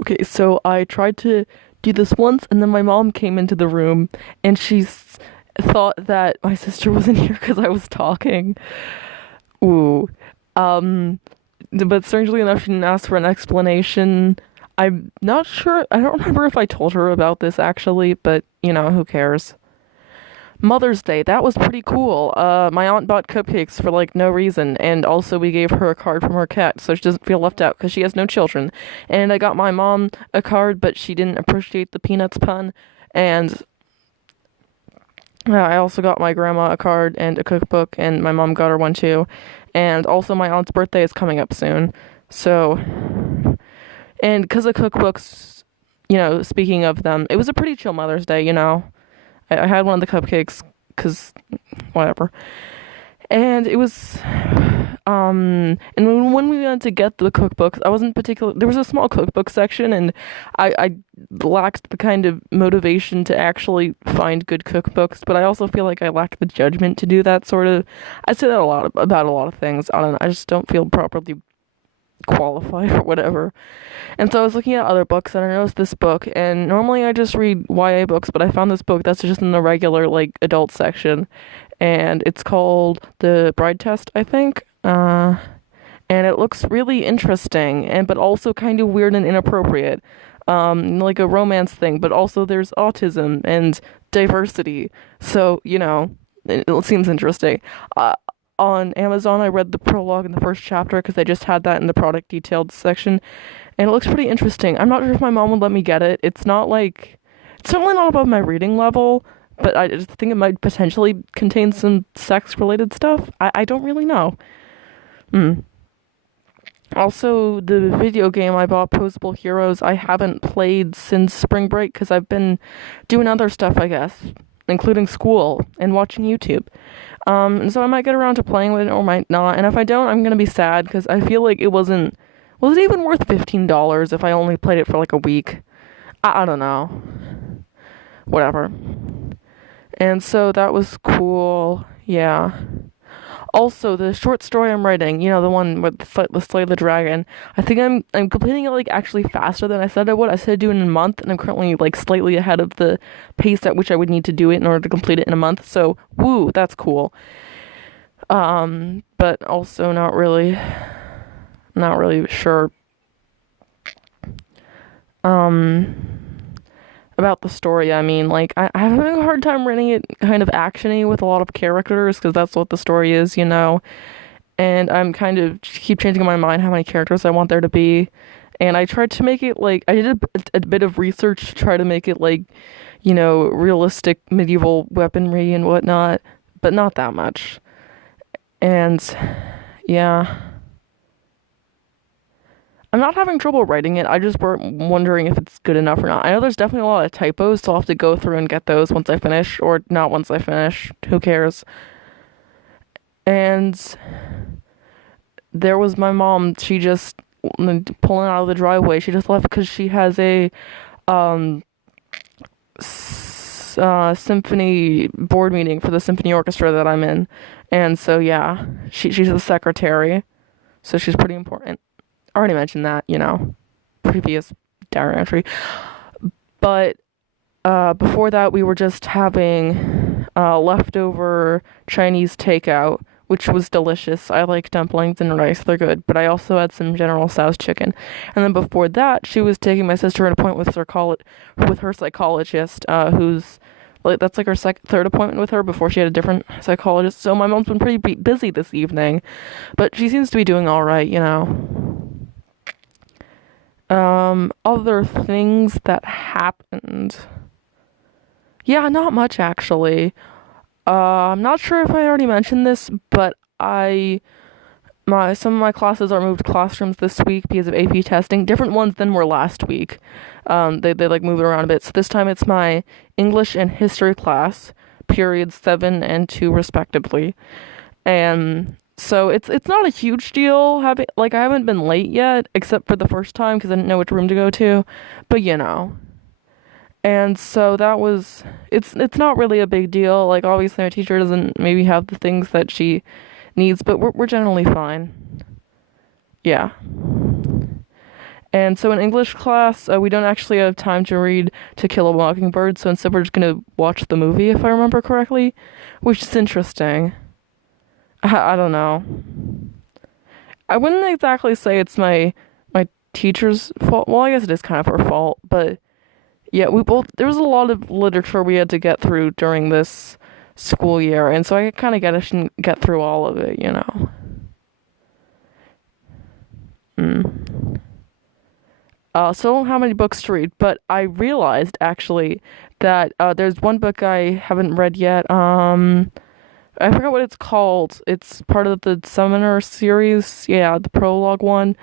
Okay, so I tried to do this once, and then my mom came into the room, and thought that my sister was in here because I was talking. Ooh. Um, but strangely enough, she didn't ask for an explanation. I'm not sure. I don't remember if I told her about this actually, but who cares? Mother's Day, that was pretty cool. My aunt bought cupcakes for like no reason, and also we gave her a card from her cat, so she doesn't feel left out because she has no children. And I got my mom a card, but she didn't appreciate the peanuts pun. And I also got my grandma a card and a cookbook, and my mom got her one too. And also, my aunt's birthday is coming up soon, so and because of cookbooks, speaking of them, it was a pretty chill Mother's Day. I had one of the cupcakes because whatever. And it was, and when we went to get the cookbooks, I wasn't particular. There was a small cookbook section, and I lacked the kind of motivation to actually find good cookbooks. But I also feel like I lack the judgment to do that sort of. I say that a lot about a lot of things. I don't know. I just don't feel properly qualified or whatever. And so I was looking at other books and I noticed this book, and normally I just read YA books, but I found this book that's just in the regular like adult section, and it's called The Bride Test, I think. And it looks really interesting and but also kind of weird and inappropriate. Like a romance thing, but also there's autism and diversity. So, it seems interesting. On Amazon, I read the prologue in the first chapter because they just had that in the product detailed section, and it looks pretty interesting. I'm not sure if my mom would let me get it. It's certainly not above my reading level, but I just think it might potentially contain some sex related stuff. I don't really know. Hmm. Also, the video game I bought, Posable Heroes, I haven't played since spring break because I've been doing other stuff, I guess, including school and watching YouTube. And so I might get around to playing with it or might not. And if I don't, I'm gonna be sad because I feel like it was it even worth $15 if I only played it for like a week? I don't know. Whatever. And so that was cool. Yeah. Also, the short story I'm writing, the one with the Slay the Dragon, I think I'm completing it like actually faster than I said I would. I said I'd do it in a month, and I'm currently like slightly ahead of the pace at which I would need to do it in order to complete it in a month. So, woo, that's cool. But also not really sure. Um, about the story. I mean, like I'm having a hard time writing it kind of actiony with a lot of characters because that's what the story is. And I'm kind of keep changing my mind how many characters I want there to be. And I tried to make it like I did a bit of research to try to make it like, realistic medieval weaponry and whatnot, but not that much. And yeah. I'm not having trouble writing it. I just were wondering if it's good enough or not. I know there's definitely a lot of typos, so I'll have to go through and get those once I finish, or not once I finish. Who cares? And there was my mom. She just pulling out of the driveway. She just left because she has a um symphony board meeting for the symphony orchestra that I'm in, and so yeah, she's the secretary, so she's pretty important. I already mentioned that, previous diary entry. But before that, we were just having leftover Chinese takeout, which was delicious. I like dumplings and rice, they're good. But I also had some General Tso's chicken. And then before that, she was taking my sister an appointment with her psychologist, who's like that's like her third appointment with her before she had a different psychologist. So my mom's been pretty busy this evening, but she seems to be doing all right. Other things that happened. Yeah, not much actually. I'm not sure if I already mentioned this, but some of my classes are moved classrooms this week because of AP testing. Different ones than were last week. They like moved around a bit. So this time it's my English and history class, periods 7 and 2 respectively. And so it's not a huge deal having like I haven't been late yet except for the first time because I didn't know which room to go to, but And so that was it's not really a big deal. Like obviously my teacher doesn't maybe have the things that she needs, but we're generally fine. Yeah. And so in English class, we don't actually have time to read To Kill a Mockingbird, so instead we're just gonna watch the movie, if I remember correctly, which is interesting. I don't know. I wouldn't exactly say it's my teacher's fault. Well, I guess it is kind of her fault, but yeah, we both there was a lot of literature we had to get through during this school year, and so I kind of get I shouldn't get through all of it, you know. Mm. So I don't have many books to read, but I realized actually that there's one book I haven't read yet. I forgot what it's called. It's part of the Summoner series. Yeah, the prologue one.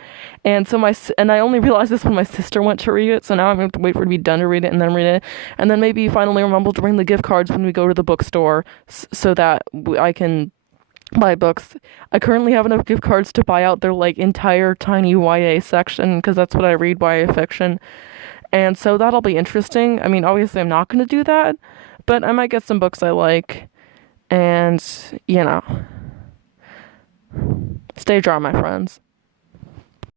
And so and I only realized this when my sister went to read it. So now I'm going to have to wait for her to be done to read it and then read it. And then maybe finally remember to bring the gift cards when we go to the bookstore so that I can buy books. I currently have enough gift cards to buy out their like entire tiny YA section because that's what I read, YA fiction. And so that'll be interesting. I mean, obviously I'm not going to do that, but I might get some books I like. And, you know, stay dry, my friends.